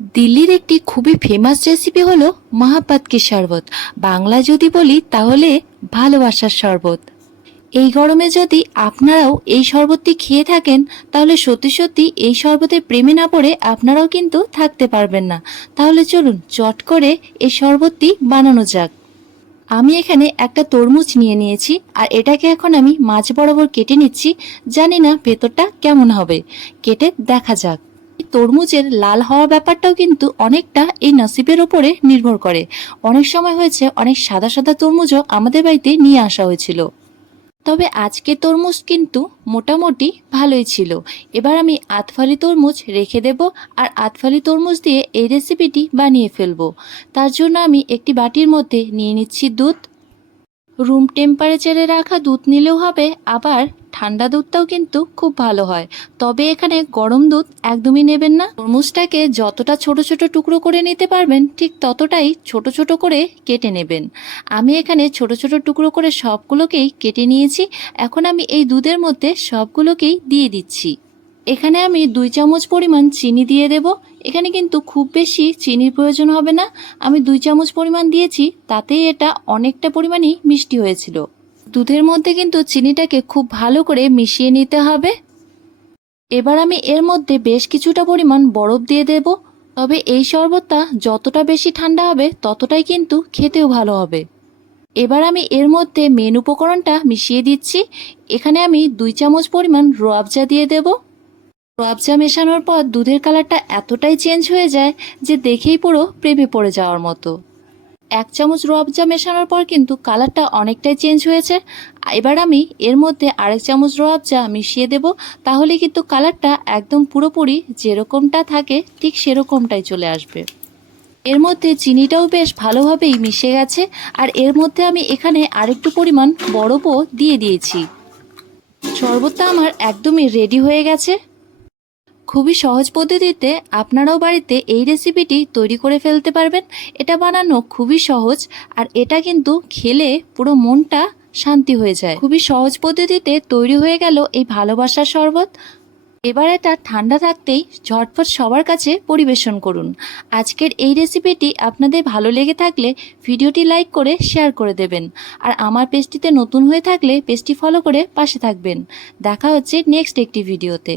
দিল্লির একটি খুবই ফেমাস রেসিপি হলো মহাপাত কি শরবত। বাংলা যদি বলি, তাহলে ভালোবাসার শরবত। এই গরমে যদি আপনারাও এই শরবতটি খেয়ে থাকেন, তাহলে সত্যি সত্যি এই শরবতের প্রেমে না পড়ে আপনারাও কিন্তু থাকতে পারবেন না। তাহলে চলুন চট করে এই শরবতটি বানানো যাক। আমি এখানে একটা তরমুজ নিয়ে নিয়েছি, আর এটাকে এখন আমি মাঝ বরাবর কেটে নিচ্ছি। জানি না ভেতরটা কেমন হবে। কেটে দেখা যাক। তরমুজের লাল হওয়া ব্যাপারটাও কিন্তু অনেকটা এই নসিবের ওপরে নির্ভর করে। অনেক সময় হয়েছে, অনেক সাদা সাদা তরমুজও আমাদের বাড়িতে নিয়ে আসা হয়েছিল। তবে আজকে তরমুজ কিন্তু মোটামুটি ভালোই ছিল। এবার আমি আতফালি তরমুজ রেখে দেব আর আতফালি তরমুজ দিয়ে এই রেসিপিটি বানিয়ে ফেলব। তার জন্য আমি একটি বাটির মধ্যে নিয়ে নিচ্ছি দুধ। রুম টেম্পারেচারে রাখা দুধ নিলেও হবে, আবার ঠান্ডা দুধটাও কিন্তু খুব ভালো হয়। তবে এখানে গরম দুধ একদমই নেবেন না। তরমুজটাকে যতটা ছোট ছোট টুকরো করে নিতে পারবেন, ঠিক ততটাই ছোট ছোট করে কেটে নেবেন। আমি এখানে ছোট ছোট টুকরো করে সবগুলোকেই কেটে নিয়েছি। এখন আমি এই দুধের মধ্যে সবগুলোকেই দিয়ে দিচ্ছি। এখানে আমি দুই চামচ পরিমাণ চিনি দিয়ে দেব। এখানে কিন্তু খুব বেশি চিনির প্রয়োজন হবে না। আমি দুই চামচ পরিমাণ দিয়েছি, তাতেই এটা অনেকটা পরিমাণই মিষ্টি হয়েছিল। দুধের মধ্যে কিন্তু চিনিটাকে খুব ভালো করে মিশিয়ে নিতে হবে। এবার আমি এর মধ্যে বেশ কিছুটা পরিমাণ বরফ দিয়ে দেব। তবে এই শরবতটা যতটা বেশি ঠান্ডা হবে, ততটাই কিন্তু খেতেও ভালো হবে। এবার আমি এর মধ্যে মেন উপকরণটা মিশিয়ে দিচ্ছি। এখানে আমি দুই চামচ পরিমাণ রোয়াবজা দিয়ে দেবো। রোয়াবজা মেশানোর পর দুধের কালারটা এতটাই চেঞ্জ হয়ে যায় যে দেখেই পুরো প্রেমে পড়ে যাওয়ার মতো। এক চামচ রোয়াবজা মেশানোর পর কিন্তু কালারটা অনেকটাই চেঞ্জ হয়েছে। এবার আমি এর মধ্যে আরেক চামচ রোয়াবজা মিশিয়ে দেব। তাহলে কিন্তু কালারটা একদম পুরোপুরি যেরকমটা থাকে ঠিক সেরকমটাই চলে আসবে। এর মধ্যে চিনিটাও বেশ ভালোভাবেই মিশে গেছে। আর এর মধ্যে আমি এখানে আরেকটু পরিমাণ বরফও দিয়ে দিয়েছি। শরবতটা আমার একদমই রেডি হয়ে গেছে। খুবই সহজ পদ্ধতিতে আপনারাও বাড়িতে এই রেসিপিটি তৈরি করে ফেলতে পারবেন। এটা বানানো খুবই সহজ আর এটা কিন্তু খেলে পুরো মনটা শান্তি হয়ে যায়। খুবই সহজ পদ্ধতিতে তৈরি হয়ে গেল এই ভালোবাসার শরবত। এবার এটা ঠান্ডা থাকতেই ঝটফট সবার কাছে পরিবেশন করুন। আজকের এই রেসিপিটি আপনাদের ভালো লেগে থাকলে ভিডিওটি লাইক করে শেয়ার করে দেবেন আর আমার পেজটিতে নতুন হয়ে থাকলে পেজটি ফলো করে পাশে থাকবেন। দেখা হচ্ছে নেক্সট একটি ভিডিওতে।